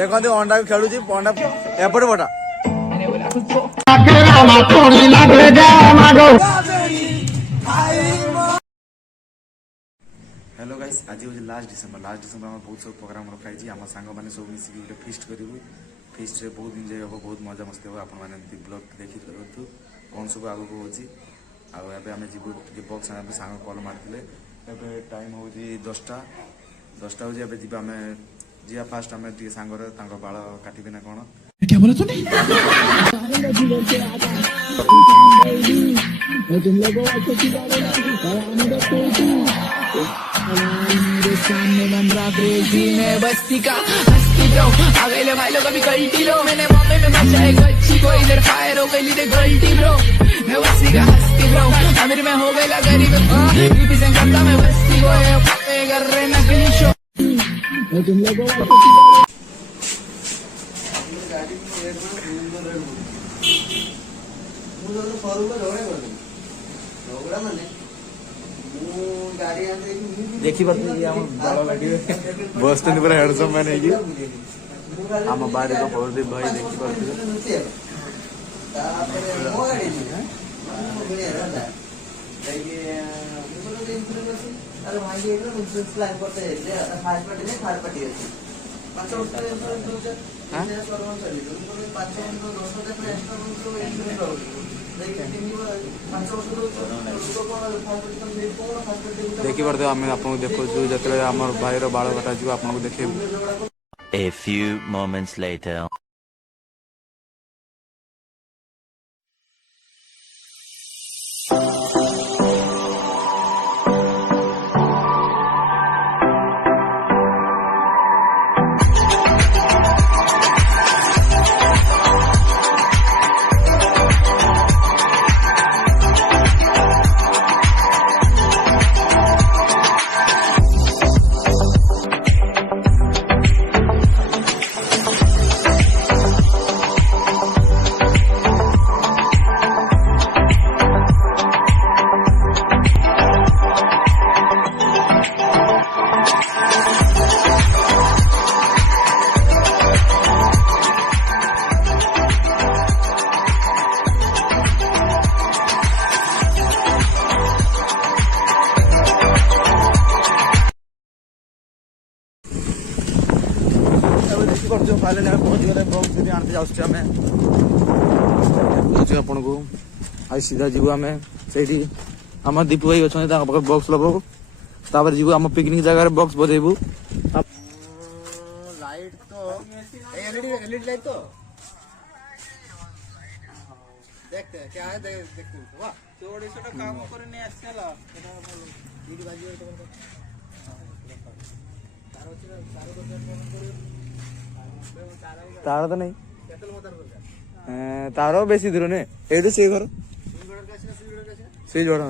देखते अंडा खेलु अंडा एपटे बटा हेलो गाइस आज हूँ लास्ट डिसेम्बर आम बहुत सब प्रोग्राम रखाई आम सांग मैंने सब मिसिक गोटे फिस्ट करूँ फिस्ट रे बहुत इंजय हम बहुत मजा मस्ती हम आप ब्लॉग देखी करूँ कौन सब आगे हो आम जीव बक्स आने सांग कल मारते टाइम हूँ 10टा हो आम जी फास्ट आम सांगर बाल काटे ना कौन क्या बोला तूने सामने बन रहा क्रेजी में बस्ती का हस्ती ब्रो अगले भाई लोग अभी कल्टी लो मैंने बॉम्बे में मचाए गच्ची को इधर फायर हो गई लीडे गल्टी ब्रो मैं बस्ती का हस्ती ब्रो अमीर में हो गई गरीब रिप्रेजेंट करता मैं बस्ती को कर रहे नकली शो तुम लोगों देखी पारे बड़ लगे बस पूरा हेडसम मैंने आम बाड़ी को प्रदीप भाई देखी पारे देखी पारे आम आपको देखो जो आम भाई बाल कटा जी आपको देखे A few moments later. Finally आम पहुँच गए बक्स जी आनते जाऊँ पहुँचे आपन को आज सीधा जीव आम से आम दीपू भाई अच्छा बक्स लबू तापर जीव आम पिकनिक जगह बक्स बजेबू लाइट तो एलईडी लाइट तो देखते क्या है देखते वाह 400 टा काम करे नहीं आछला এটা বলো দিদি বাজি তো तार तो नहीं तार बेसी दूर ने ये तो से घर से जोड़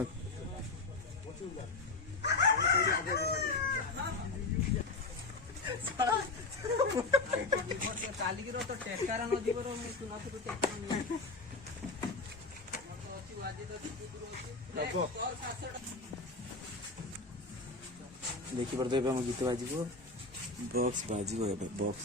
देखी पड़ते गीत बाज बॉक्स बाज बॉक्स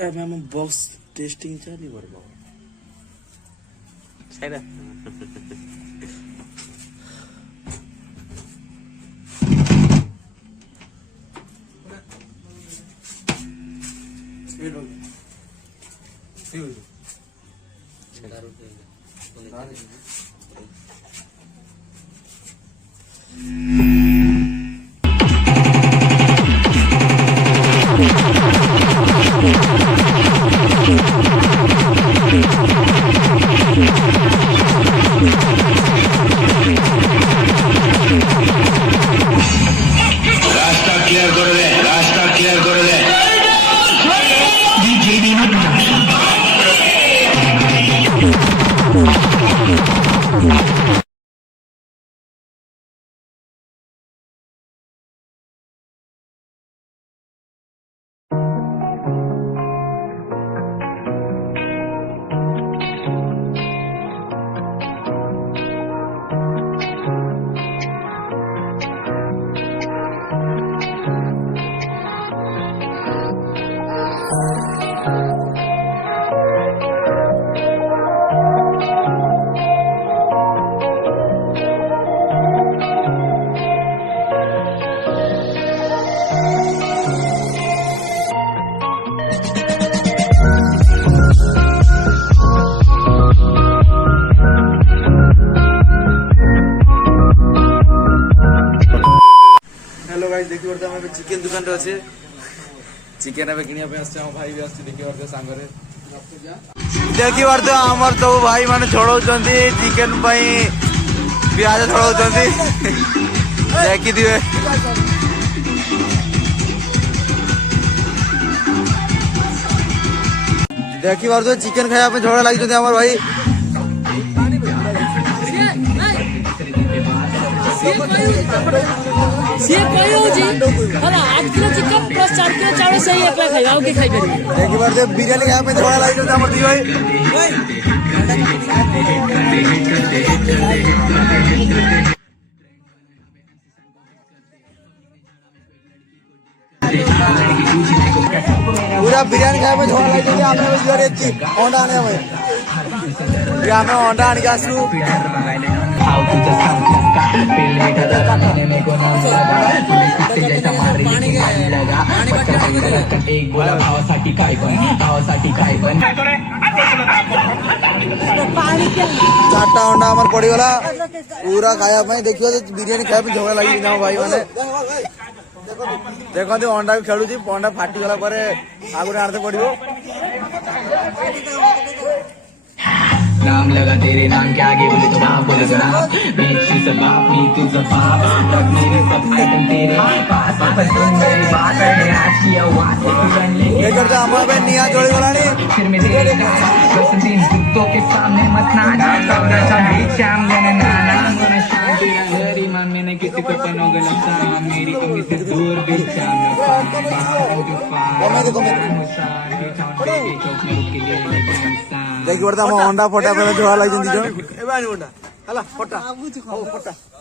हम बॉक्स टेस्टिंग चली बरबो छैदा स्पीड हो स्पीड चिकेन दुकान रे अच्छे चिकेन एवं किनिया पे आछे हम भाई भी आछे देखि परते सांगरे देखि परते हमर तो भाई माने छोड़ौचंती चिकेन पई प्याज छोड़ौचंती देखि दिवे देखि परते चिकेन खाया पे झगड़ा लागि हमर भाई ସିଏ କହିଉଛି ହେଲା 8 କିଲୋ ଚିକେନ ପ୍ଲସ 4 କିଲୋ ଚାଉଳ ସେଇ ଏକଲା ଖାଇବା ଆଉ କିଏ ଖାଇପାରିବେ देखि परते बिरयानी खाया पे झगड़ा लागि हमर दी भाई पूरा बिरयानी खाया पे झगड़ा लागि हमने इधर एक अंडा आने भाई ये हमें अंडा आने का आसू चारटा अंडा हमार पड़ीगला पूरा खाया देखिए बिरयानी खाया पे झगड़ा लगी भाई मैंने देखते अंडा भी खेलुची अंडा फाटीगला आगे आनते पड़ो नाम लगा तेरे नाम के आगे बोले तो बाप बोले तो नाम मैं तुझसे बाप मैं तुझसे बाप रख मेरे सब आइटम तेरे पास पर सुन मेरी बात है आज की आवाज ये करते हमारा बहन निया जोड़ी बोलानी फिर मैं तेरे बस तीन कुत्तों के सामने मत नाच सब रचा बीच शाम मैंने नाना मैंने शांति हरी मन मैंने किसी को पनो गलत शाम मेरी कमी से दूर बीच शाम देखी पड़ता हम अंडा फटा पे झोला लगी जो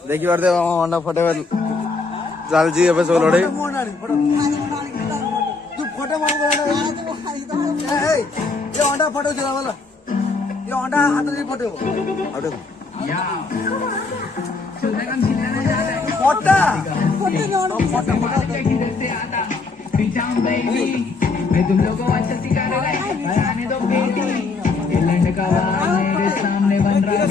देखी पड़ते अंडा फटे चलती ए सब लड़ाई अंडा फटे अंडा हाथ फटे तुम लोगों अच्छा सिखा आने दो बेटी लड़का मेरे सामने बन रहा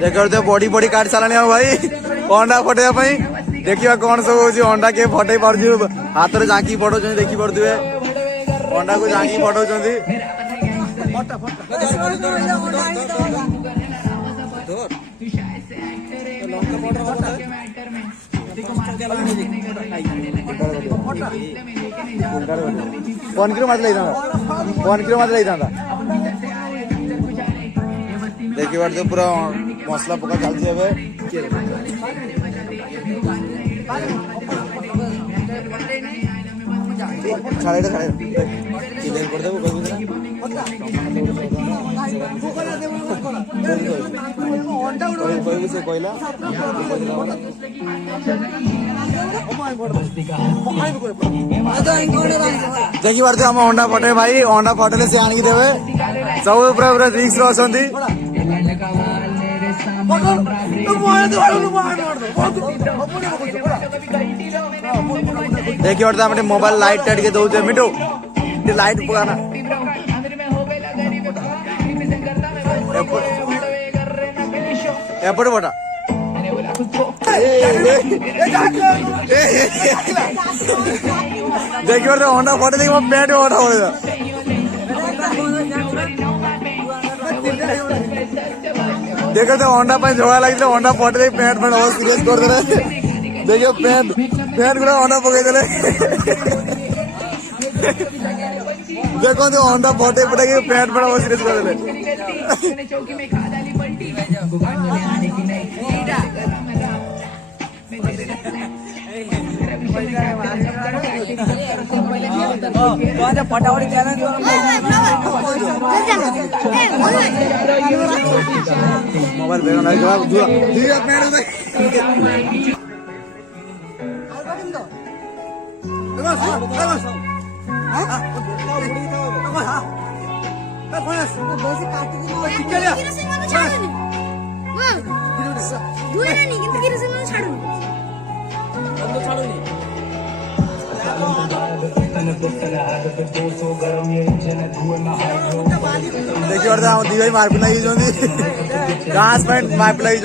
देखते बॉडी बॉडी काट सारा भाई अंडा फटे देखिए कौन सब हो अंडा के फटे पार हाथ में झांकी पठाऊ देखी पड़े अंडा को झांकी पठाऊ कौन किलो मत लेता देखी पड़ते पूरा मसला पका चलती है छाड़े छाड़े कर देव से कहला देखी पारे हम अंडा फटे भाई अंडा फटेले से आनिक देवे सब पूरा पूरा रिक्स रही देखिए पड़ता मोबाइल लाइट टाइट के दौचे मिटू लाइट पकाना एपट बटा देखिए पड़ता अंडा फटे देखिए पेट में उठा पड़ेगा देखो तो अंडा पे झोड़ा लगी तो अंडा फटे देखिए पेट में बहुत सीरियस कर दे देखिए पेट गुड़ा अंडा पकई दे देखो तो अंडा फटे पड़े पेट में बहुत सीरियस कर दे फटाफट मोबाइल बेगा देखिए दी भाई मार पिलाई घास पैंट मार पिलाई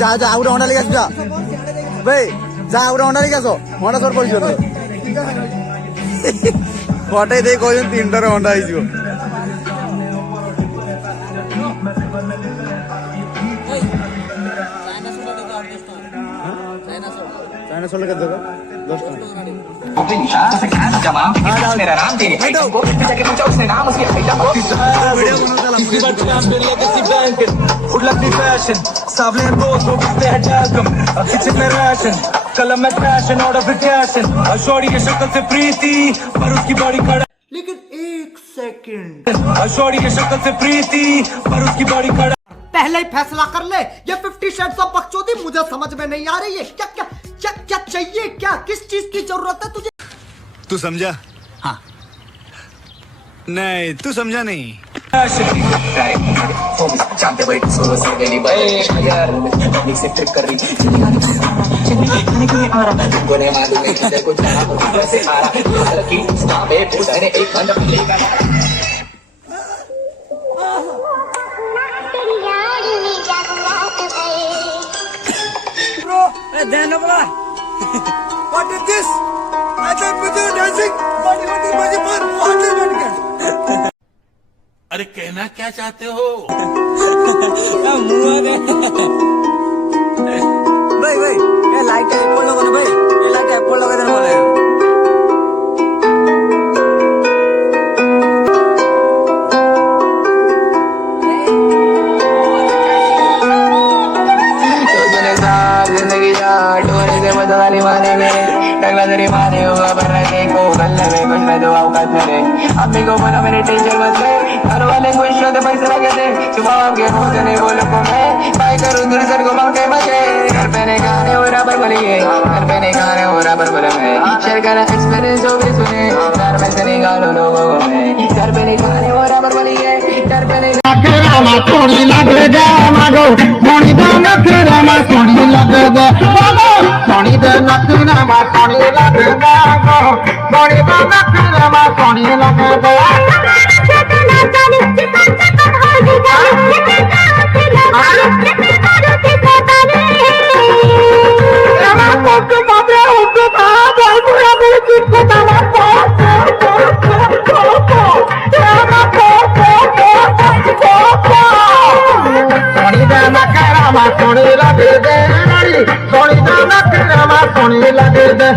যা যা আউটা হন্ডা লেগে আসো যা ভাই যা আউটা হন্ডা লেগে আসো হন্ডা সর পড়িছ কটাই দেই কইছেন 3টারে হন্ডা আইଯିବ चाइना सोल्ड कर दोगे 10 मेरा नाम तेरे आइटम को जाके पूछा उसने नाम उसके आइटम को फुड लगती फैशन सावले दोस्त वो कितने हैं जागम किचन में राशन कलम में फैशन ऑर्डर पे कैशन अशोरी की शक्ल से प्रीति पर उसकी बॉडी खड़ा लेकिन एक सेकंड अशोरी की शक्ल से प्रीति पर उसकी बॉडी खड़ा पहले ही फैसला कर ले। ये 50 शेड्स ऑफ बकचोदी मुझे समझ में नहीं आ रही है। क्या क्या क्या क्या चाहिए, क्या किस चीज की जरूरत है तुझे? तू समझा हाँ नहीं तू समझा नहीं जानते भाई सोलो से मेरी भाई यार टेक्निक से ट्रिक कर रही खाने के लिए आ रहा तुमको नहीं मालूम है किधर को जाना और किधर से आ रहा की स्टाफ है मैंने एक बंदा लेगा What is this? I thought we were dancing. What is Majipur? What is Majipur? अरे कहना क्या चाहते हो? भाई भाई ये लाइट है एप्पल लोगों ने भाई ये लाइट है एप्पल लगा देने वाले हैं जिंदगी डोरे से बदवाली माने में टगला तेरी माने होगा पर रहने को गले में कुछ मैं दुआ औकात मेरे अम्मी को बोला मेरे टीचर मत ले घर वाले को इश्क दे पैसे लगे थे सुबह के रोज नहीं बोलो को मैं भाई करूँ दूर सर को मांगे मजे घर पे नहीं खाने हो रहा पर बोलिए घर पे नहीं खाने हो रहा पर बोले मैं शेयर करा एक्सपीरियंस जो भी सुने घर में से निकालो लोगों को मैं घर पे नहीं खाने हो रहा पर बोलिए घर पे नहीं रामा थोड़ी लग जा मागो थोड़ी दे नख रामा थोड़ी लग जा मागो थोड़ी दे नख रामा थोड़ी लग जा मागो थोड़ी दे नख रामा थोड़ी लग जा सोनी लगे दे सोनी दाना रामा सोनी लगे दे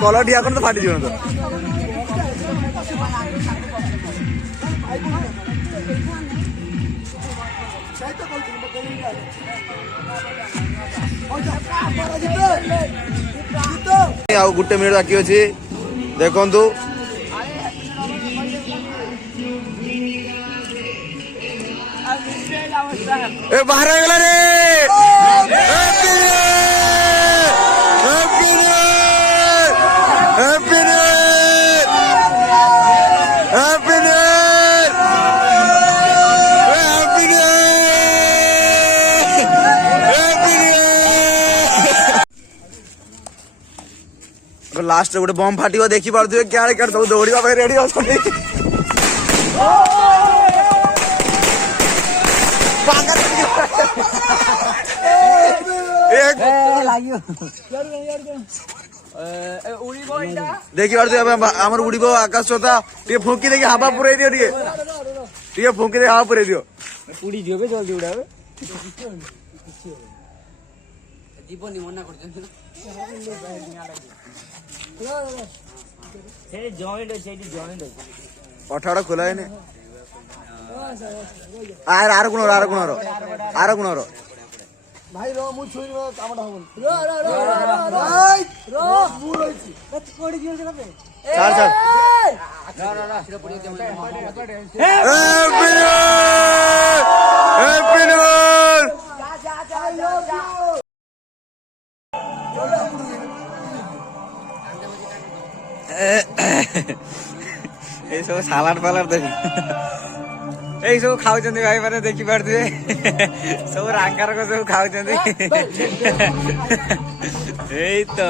कलर दिया कर तो फाटी जीवन तो ଆଉ ଗୋଟେ ମିନିଟ୍ ବାକି ଅଛି ଦେଖନ୍ତୁ ଏ ବାହାର ହେଇଗଲା ରେ लास्ट गोटे बम फाटिव देखी पारे क्या सब दौड़ा रेडी अच्छा देखी पारे आमर उड़ आकाश चोता टे फुंकी देखिए हावा पुराई दियो टे फुंकी देखिए हावा पुराई दियो उड़ी दियो बे जल्दी उड़ावे जीवनी मना करछन से जॉइंट है सेठी जॉइंट है अठाड़ा खोला है ने आर गुणर भाई रो मु छुई रो कामडा होबन रो मु रहिछि कोडी दियो जला पे चार हैप्पी न्यू सब सालाड फालाड देखि এই सब खाउछन्ती भाई माने देखि पारथिबे सब रांगार को सब खाउछन्ती एई तो